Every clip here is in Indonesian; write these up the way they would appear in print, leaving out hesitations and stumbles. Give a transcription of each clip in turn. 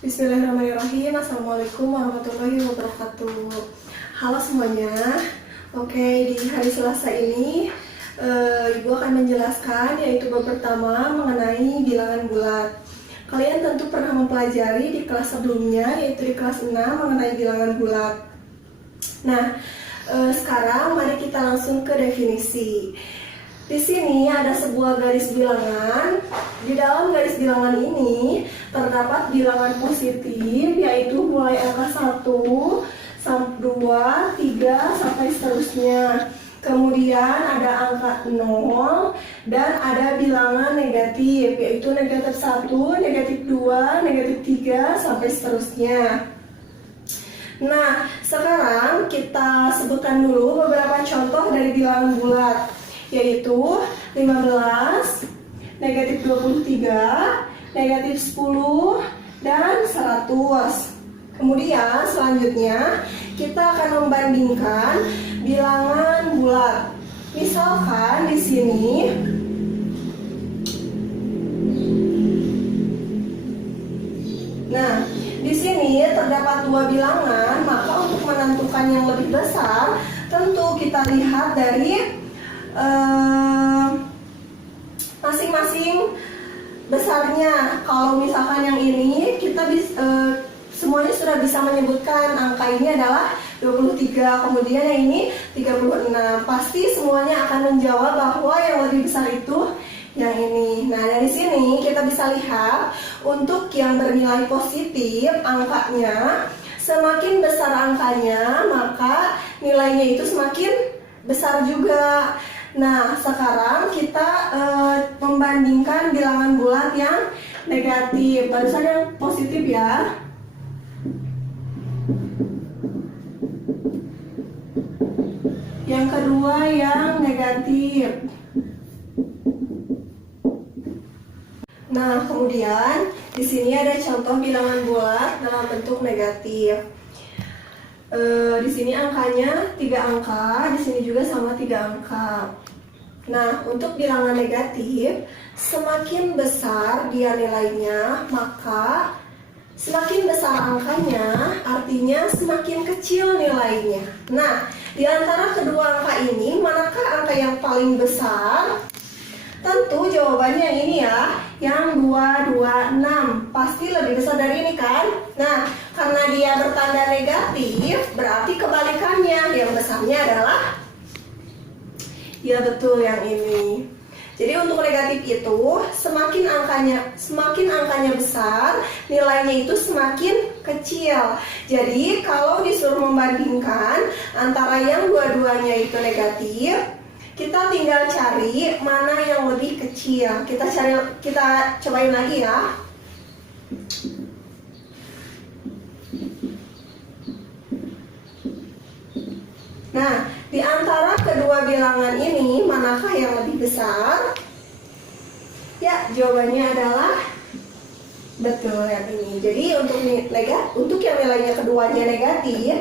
Bismillahirrahmanirrahim. Assalamualaikum warahmatullahi wabarakatuh. Halo semuanya. Oke, di hari Selasa ini Ibu akan menjelaskan yaitu bab pertama mengenai bilangan bulat. Kalian tentu pernah mempelajari di kelas sebelumnya, yaitu di kelas 6 mengenai bilangan bulat. Nah, sekarang mari kita langsung ke definisi. Di sini ada sebuah garis bilangan. Di dalam garis bilangan ini terdapat bilangan positif, yaitu mulai angka 1, 2, 3, sampai seterusnya. Kemudian ada angka 0 dan ada bilangan negatif, yaitu negatif 1, negatif 2, negatif 3, sampai seterusnya. Nah, sekarang kita sebutkan dulu beberapa contoh dari bilangan bulat, yaitu 15, negatif 23, negatif 10, dan 100. Kemudian selanjutnya kita akan membandingkan bilangan bulat. Misalkan di sini di sini terdapat dua bilangan, maka untuk menentukan yang lebih besar tentu kita lihat dari masing-masing besarnya. Kalau misalkan yang ini kita semuanya sudah bisa menyebutkan angka ini adalah 23, kemudian yang ini 36. Pasti semuanya akan menjawab bahwa yang lebih besar itu yang ini. Nah, dari sini kita bisa lihat untuk yang bernilai positif angkanya, semakin besar angkanya maka nilainya itu semakin besar juga. Nah, sekarang kita membandingkan bilangan bulat yang negatif. Barusan yang positif ya. Yang kedua yang negatif. Nah, kemudian di sini ada contoh bilangan bulat dalam bentuk negatif. Di sini angkanya 3 angka, di sini juga sama 3 angka. Nah, untuk bilangan negatif, semakin besar dia nilainya, maka semakin besar angkanya, artinya semakin kecil nilainya. Nah, di antara kedua angka ini, manakah angka yang paling besar? Tentu jawabannya yang ini ya, yang 226. Pasti lebih besar dari ini kan? Nah, karena dia bertanda negatif, berarti kebalikannya. Yang besarnya adalah, ya betul, yang ini. Jadi untuk negatif itu, semakin angkanya besar, nilainya itu semakin kecil. Jadi kalau disuruh membandingkan antara yang dua-duanya itu negatif, kita tinggal cari mana yang lebih kecil. Kita cobain lagi ya. Nah, di antara kedua bilangan ini, manakah yang lebih besar? Ya, jawabannya adalah betul yang ini. Jadi untuk yang nilainya keduanya negatif,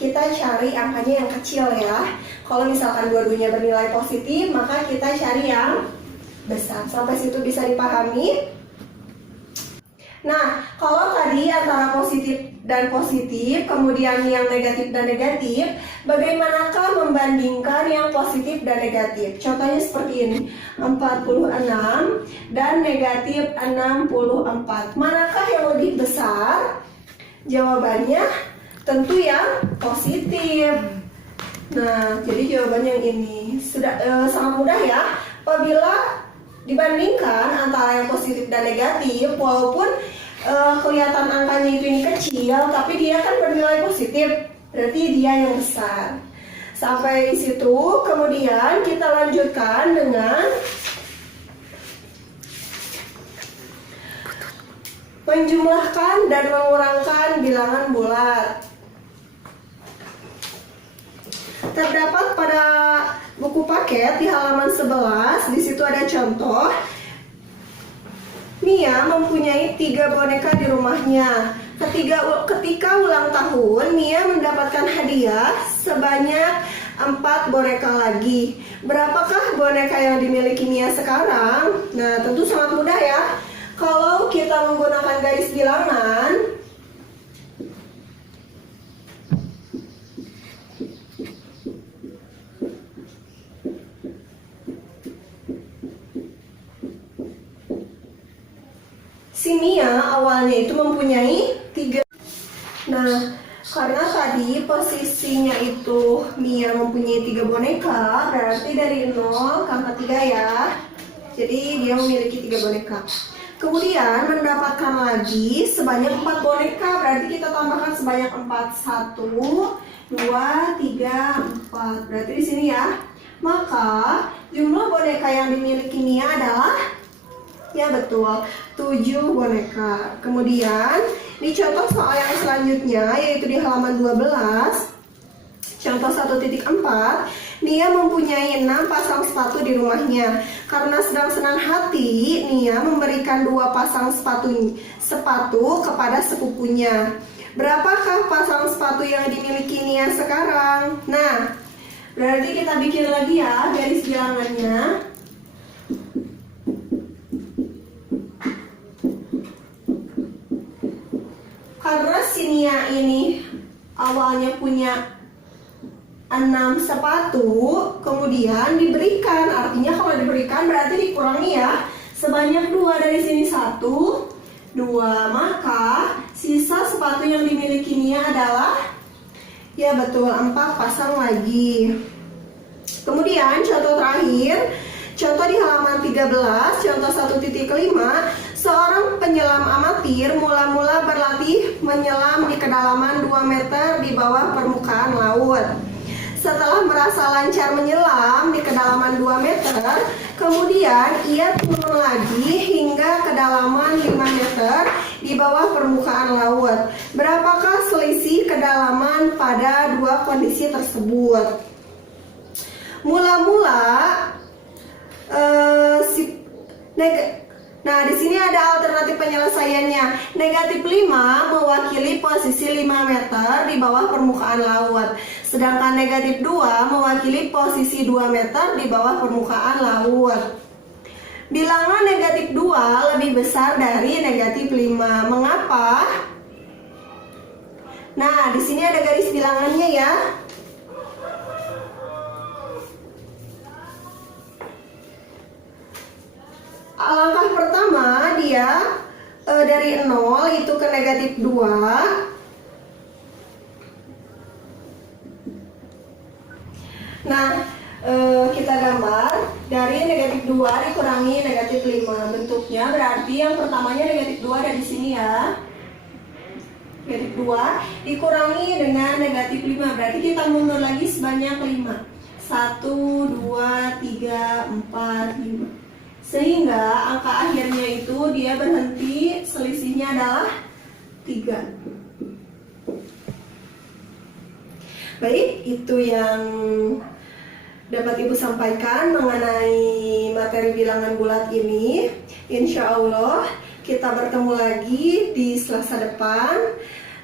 kita cari angkanya yang kecil ya. Kalau misalkan dua-duanya bernilai positif, maka kita cari yang besar. Sampai situ bisa dipahami? Nah, kalau tadi antara positif dan positif, kemudian yang negatif dan negatif, bagaimanakah membandingkan yang positif dan negatif? Contohnya seperti ini, 46 dan negatif 64. Manakah yang lebih besar? Jawabannya tentu yang positif. Nah, jadi jawabannya yang ini. Sudah sangat mudah ya. Apabila dibandingkan antara yang positif dan negatif, walaupun kelihatan angkanya itu ini kecil, tapi dia kan bernilai positif, berarti dia yang besar. Sampai situ, kemudian kita lanjutkan dengan menjumlahkan dan mengurangkan bilangan bulat. Terdapat pada buku paket di halaman 11, di situ ada contoh. Mia mempunyai 3 boneka di rumahnya. Ketika ulang tahun, Mia mendapatkan hadiah sebanyak 4 boneka lagi. Berapakah boneka yang dimiliki Mia sekarang? Nah, tentu sangat mudah ya. Kalau kita menggunakan garis bilangan, si Mia awalnya itu mempunyai 3. Nah, karena tadi posisinya itu Mia mempunyai 3 boneka, berarti dari 0 ke angka 3 ya. Jadi dia memiliki 3 boneka. Kemudian mendapatkan lagi sebanyak 4 boneka, berarti kita tambahkan sebanyak 4. 1, 2, 3, 4. Berarti di sini ya. Maka jumlah boneka yang dimiliki Mia adalah, ya betul, 7 boneka. Kemudian di contoh soal yang selanjutnya, yaitu di halaman 12, contoh 1.4, Nia mempunyai 6 pasang sepatu di rumahnya. Karena sedang senang hati, Nia memberikan 2 pasang sepatu kepada sepupunya. Berapakah pasang sepatu yang dimiliki Nia sekarang? Nah, berarti kita bikin lagi ya garis bilangannya. Karena si Nia ini awalnya punya 6 sepatu, kemudian diberikan, artinya kalau diberikan berarti dikurangi ya, sebanyak 2, dari sini 1, 2, maka sisa sepatu yang dimiliki Nia adalah, ya betul, 4 pasang lagi. Kemudian contoh terakhir, contoh di halaman 13, contoh 1.5, seorang penyelam amatir mula-mula berlatih menyelam di kedalaman 2 meter di bawah permukaan laut. Setelah merasa lancar menyelam di kedalaman 2 meter, kemudian ia turun lagi hingga kedalaman 5 meter di bawah permukaan laut. Berapakah selisih kedalaman pada 2 kondisi tersebut? Mula-mula Nah, di sini ada alternatif penyelesaiannya. Negatif 5 mewakili posisi 5 meter di bawah permukaan laut. Sedangkan negatif 2 mewakili posisi 2 meter di bawah permukaan laut. Bilangan negatif 2 lebih besar dari negatif 5. Mengapa? Nah, di sini ada garis bilangannya ya. Langkah pertama dia dari 0 itu ke negatif 2. Nah, kita gambar dari negatif 2 dikurangi negatif 5. Bentuknya berarti yang pertamanya negatif 2 ada di sini ya. Negatif 2 dikurangi dengan negatif 5. Berarti kita mundur lagi sebanyak 5. 1, 2, 3, 4, 5. Sehingga angka akhirnya itu dia berhenti, selisihnya adalah 3. Baik, itu yang dapat Ibu sampaikan mengenai materi bilangan bulat ini. Insya Allah kita bertemu lagi di Selasa depan.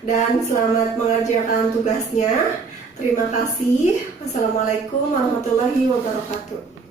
Dan selamat mengerjakan tugasnya. Terima kasih. Wassalamualaikum warahmatullahi wabarakatuh.